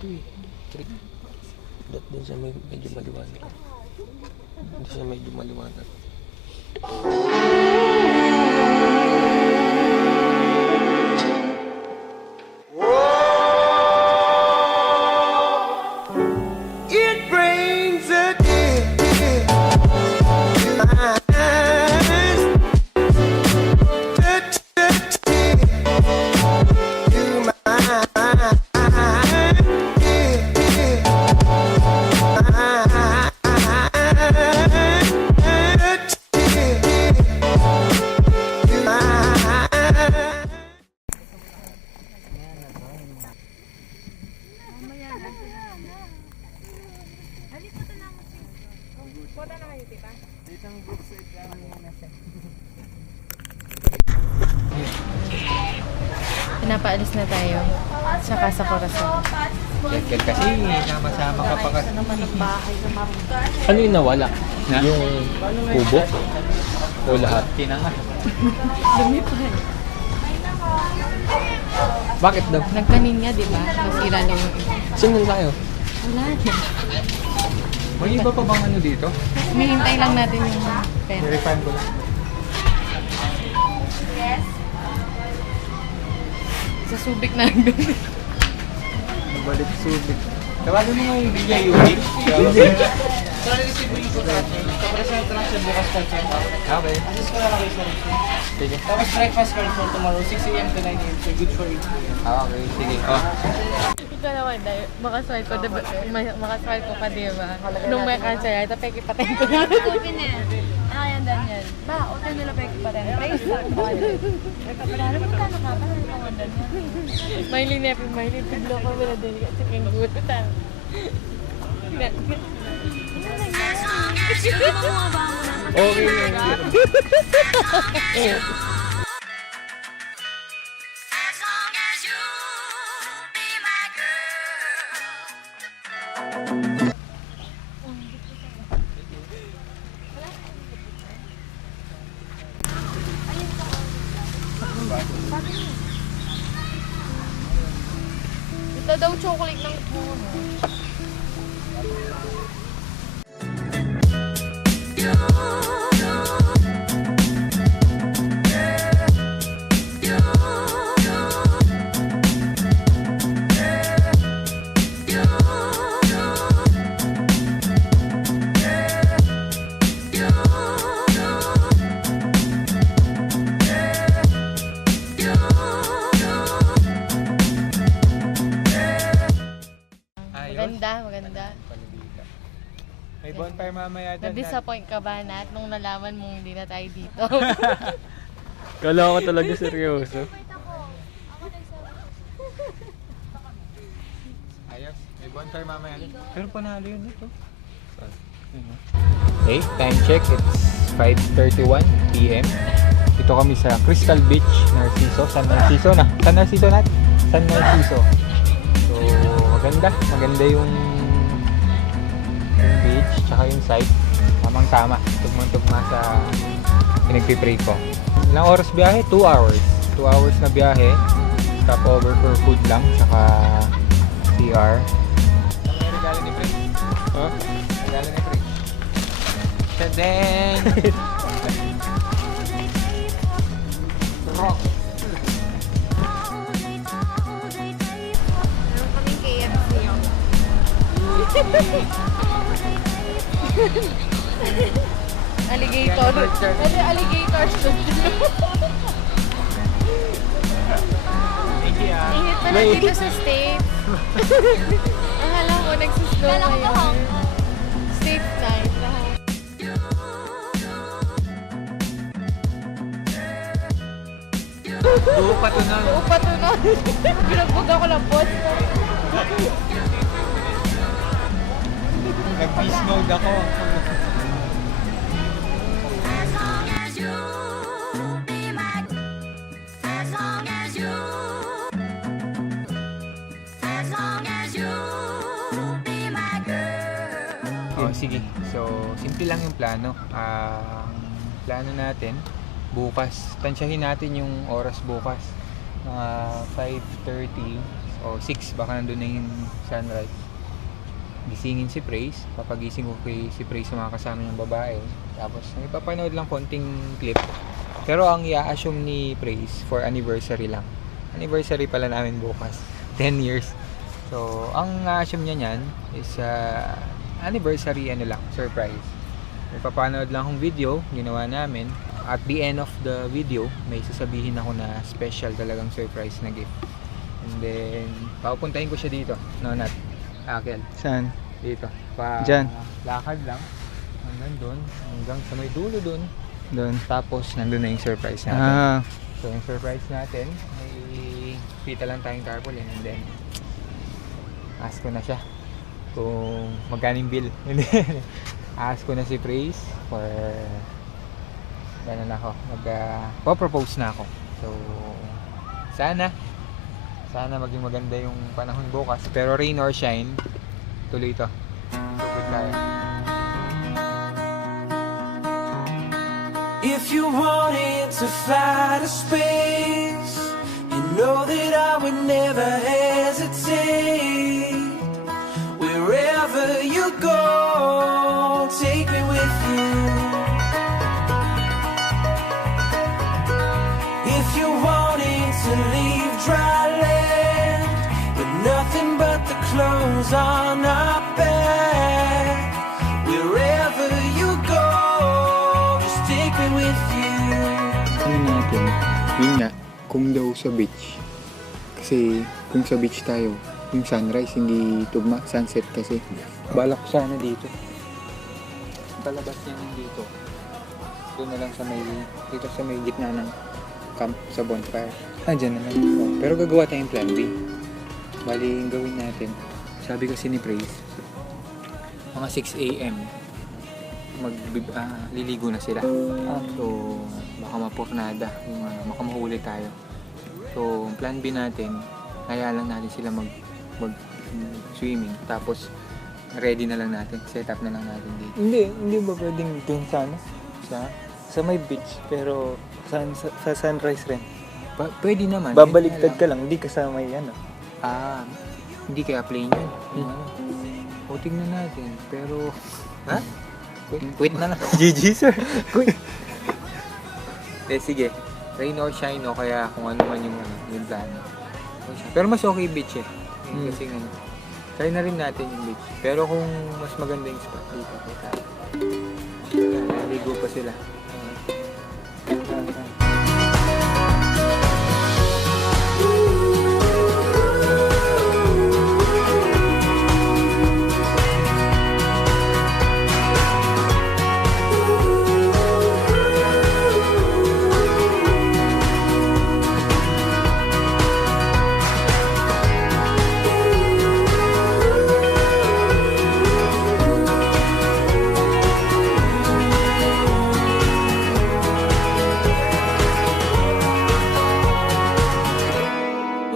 dito eh. Doon siya medyo maliwanag. Doon siya medyo maliwanag. It brings a tear to my eyes. A tear to my eyes. Pinapaalis na tayo. Tsaka sa Corazon. Kasi sama-sama ka pa kasi. Ano yung nawala? Na? Yung kubo? O lahat? Tinanga. Lumipad. Bakit daw? Nagkaninya, di ba? Nasira lang yung iba. Saan tayo? Wala na. May iba pa bang ano dito? Hinihintay lang natin yung pera. Verify ko lang. Sa Subic na lang doon. Balik Subic. Tawagin mo nga yung Villa Unit. Receive mo yung contractor. Kapresenta lang siya bukas pa check out. Okay. Assist ko na lang kayo sa receipt. Sige. Tapos breakfast card for tomorrow, 6 a.m. to 9 a.m. So good for 8 p.m. Okay, sige. Oh. Ikaw naman, dahil makaswile ko, diba? Makaswile ko pa, diba? Nung may cancer, ito peki patay ko na. Ayan, Daniel. Ba, hotel nila peki pa rin. Praise lang. Nagkapadala mo ka, nakapala naman, Daniel. Maylin na, Maylin, tiglo ko, wala din ka, chicken gutan. Okay. Ito daw chocolate ng puno. Maganda. May bonfire mamaya dyan. Na-disappoint ka ba, Nat, nung nalaman mong hindi na tayo dito? Kala ko talaga seryoso. Ayos. May bonfire mamaya dyan. Pero panalo yun dito. Okay, time check. It's 5:31 p.m. Ito kami sa Crystal Beach, Narciso. San Narciso na. San Narciso, Nat? San Narciso. So, maganda yung beach, tsaka yung site. Tamang-tama. Tugmang-tugma sa pinagpipray ko. Ilang oras biyahe? 2 hours. 2 hours na biyahe. Stopover for food lang, tsaka CR. Ano yung regalo ni Pre? Huh? Regalo ni Pre. Tadeng! Rock! Meron kaming KFC yun. Alligator. Pwede alligator soup. Thank you ah. Init pa na dito sa States. Akala ko nagsuslow Kala ko kayo. ba Hong Kong? Safe time lahat. Buo pa to na. Oo pa to na. Binagbog ako ng boss. Nag-beast mode ako. Oh, sige. So, simple lang yung plano. Plano natin, bukas. Tansyahin natin yung oras bukas. Mga 5:30 o 6, baka nandun na yung sunrise. Gisingin si Praise, papagising ko kay si Praise sa mga kasama niyang babae. Tapos ipapanood lang konting clip. Pero ang i-assume ni Praise for anniversary lang. Anniversary pala namin bukas, 10 years. So ang assume niya niyan is anniversary surprise. Ipapanood lang akong video ginawa namin. At the end of the video, may sasabihin ako na special talagang surprise na gift. And then, papupuntahin ko siya dito. No, not. Akel. Saan? Dito. Dyan? Lakad lang. Hanggang doon. Hanggang sa may dulo doon. Doon. Tapos, nandun na yung surprise natin. Ah, So, yung surprise natin, may pita lang tayong tarpaulin. And then, ask ko na siya kung magkano yung bill. And then, ask ko na si Praise for ganun ako, magpo-propose na ako. So, sana maging maganda yung panahon bukas. Pero rain or shine, tuloy ito. Tugod tayo. If you wanted to fly to space, you know that I would never hesitate. Wherever you go, take me with you. If you wanted to leave dry land with nothing but the clothes on our back, wherever you go, just take me with you. ano natin? Yun nga, kung daw sa beach. Kasi kung sa beach tayo, yung sunrise, hindi tugma, sunset kasi. Balak ko sana dito. Palabas yan yung dito. Doon na lang sa may, dito sa may gitna ng camp sa bonfire. Dyan naman. Pero gagawa tayong plan B. Bali, yung gawin natin. Sabi kasi ni Praise, mga 6 a.m. Liligo na sila. So, baka mapurnada. Baka mahuli tayo. So, ang plan B natin, kaya lang natin sila mag-swimming. Tapos, ready na lang natin. Set up na lang natin dito. Hindi ba pwedeng doon sana? Sa may beach, pero sa sunrise rin. Pwede naman. Babaliktad ka lang, hindi kasama yan. Hindi kaya plain yun. Yung ano. O, tignan natin. Pero, ha? Quit na lang. GG sir. Sige. Rain or shine o kaya kung ano man yung plano. Pero mas okay beach eh. Kasi ano. Try na rin natin yung beach. Pero kung mas maganda yung spot dito. Naligo pa sila.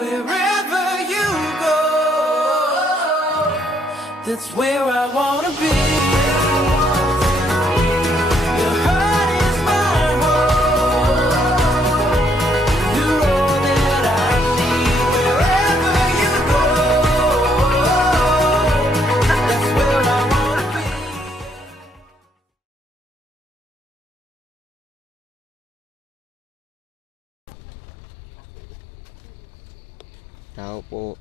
Wherever you go, that's where I wanna be. Your heart is my home. You're all that I need. Wherever you go, that's where I wanna be. Tao po.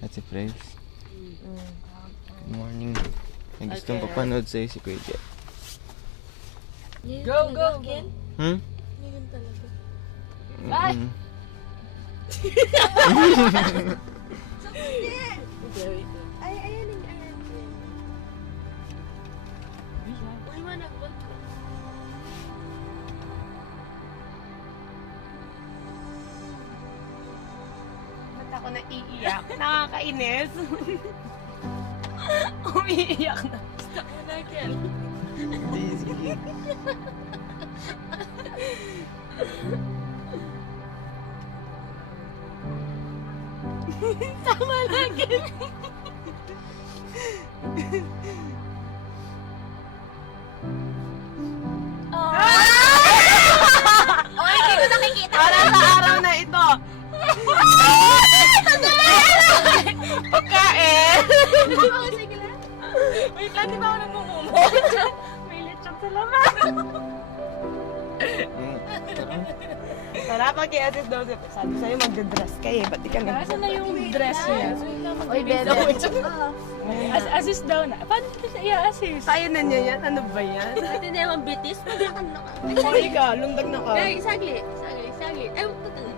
That's a praise. Good morning. May gustong papanood sa'yo si Kuya Jet. Go, go again? Ngayon talaga. Bye! Ay, ayan yung ayan. Uy, managbot ko. Ba't ako naiiyak? Nakakainis. Umiiyak na. Stop mo na, Kel. Tama na, Kel. Oy, hindi ko nakikita. Para sa araw na ito. Pagkain. Oh, sige lang. Wait lang, di ba ako nagmumumo? May lechon sa laman. Sarap pag i-assist daw. Sabi sa'yo mag-dress ka eh. Ba't di ka nag- Nasaan na yung dress niya? Oy, Bebe. Assist daw na. Paano siya i-assist? Kaya na niya yan? Ano ba yan? Pati na yung bitis, maglakan na ka. Sorry ka, lundag na ka. Ay, saglit. Ay, tutul.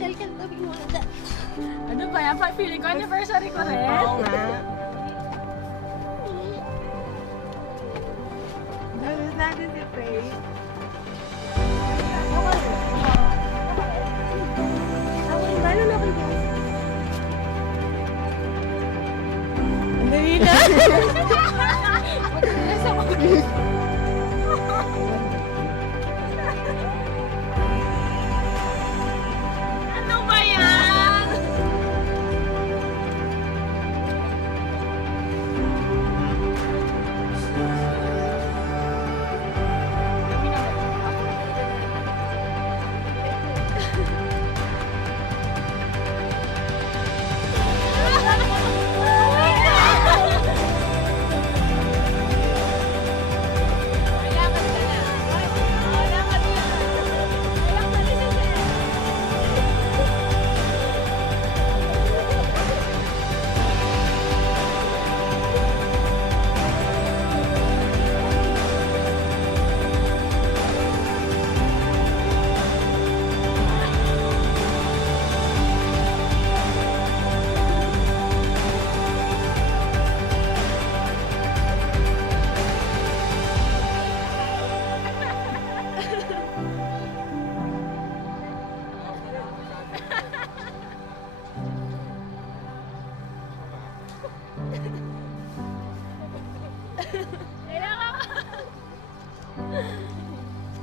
Dali ka, tabi mo na. Ano ba yan? Feeling ko anniversary ko rin. Oo nga. Gusto natin si Faye. Ako rin ba? Ano na ako yung Ang dali na. Nasa ako. Ano ba yan?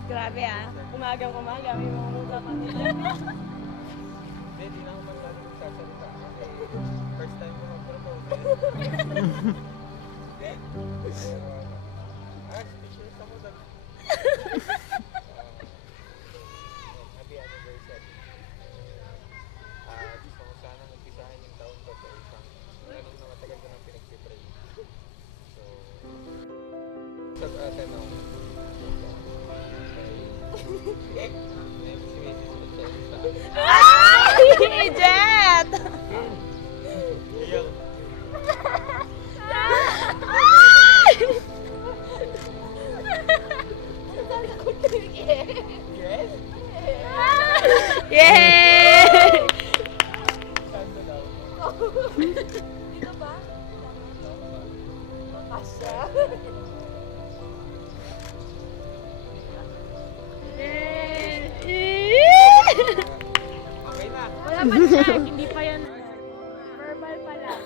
Grabe ah. Umagang-umaga, may mga mula kami. Hindi, di na ako magsasalita kasi first time ko mag-propose. Speechless ako dag. Happy anniversary. Gusto ko sana magpisahan yung taon ko sa isang ganun na matagal ko nang pinagpipray. So, sa tanong, may message ko sa Jet! iyak. Yay! Okay na. Wala pa check, hindi pa yan. Verbal pa lang.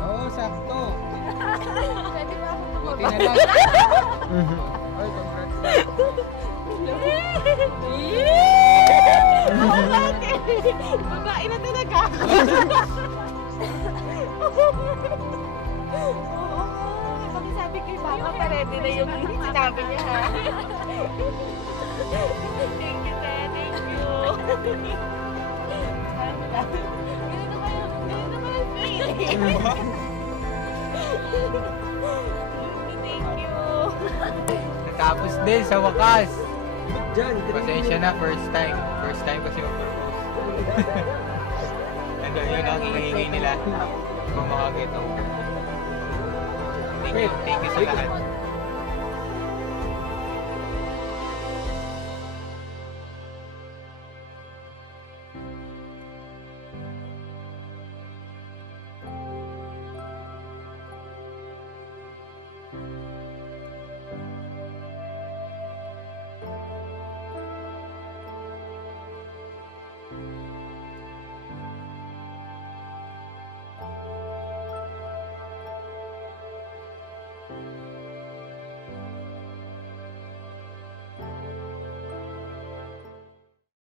Oo, sakto. Pwede ba ako Buti na lang. Oy, congrats na. Babae na talaga. Pag sabi kay Papa, pa-ready na yung sinabi niya ha. Thank you, Te. Thank you. Ganun naman yung feeling. Thank you. Natapos din sa wakas. Pasensya na, first time. First time kasi mag-propose. Nandun yun ang hingi nila. Kung makakita ko. Thank you sa lahat.